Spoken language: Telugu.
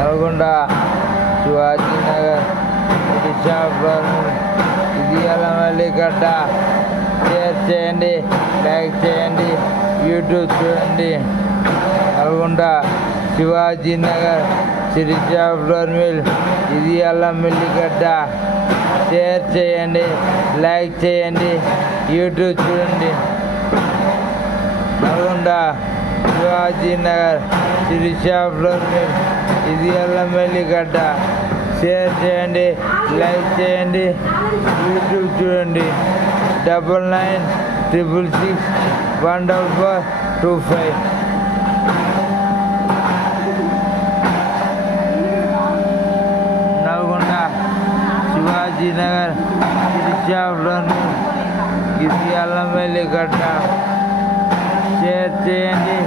నల్గొండ శివాజీనగర్ ఇది అల్లమల్లిగడ్డ. షేర్ చేయండి, లైక్ చేయండి, యూట్యూబ్ చూడండి. నల్గొండ శివాజీనగర్ శిరీష ఫ్లోర్ మిల్ ఇది అల్లమల్లిగడ్డ. షేర్ చేయండి, లైక్ చేయండి, యూట్యూబ్ చూడండి. నల్గొండ శివాజీనగర్ శిరీష ఫ్లోర్ మిల్ ఇది అల్లమల్లిగడ్డ. షేర్ చేయండి, లైక్ చేయండి, యూట్యూబ్ చూడండి. 9966614425. నల్గొండ శివాజీనగర్ శిరీష ఫ్లోర్ మిల్ ఇది అల్లమల్లిగడ్డ. షేర్ చేయండి.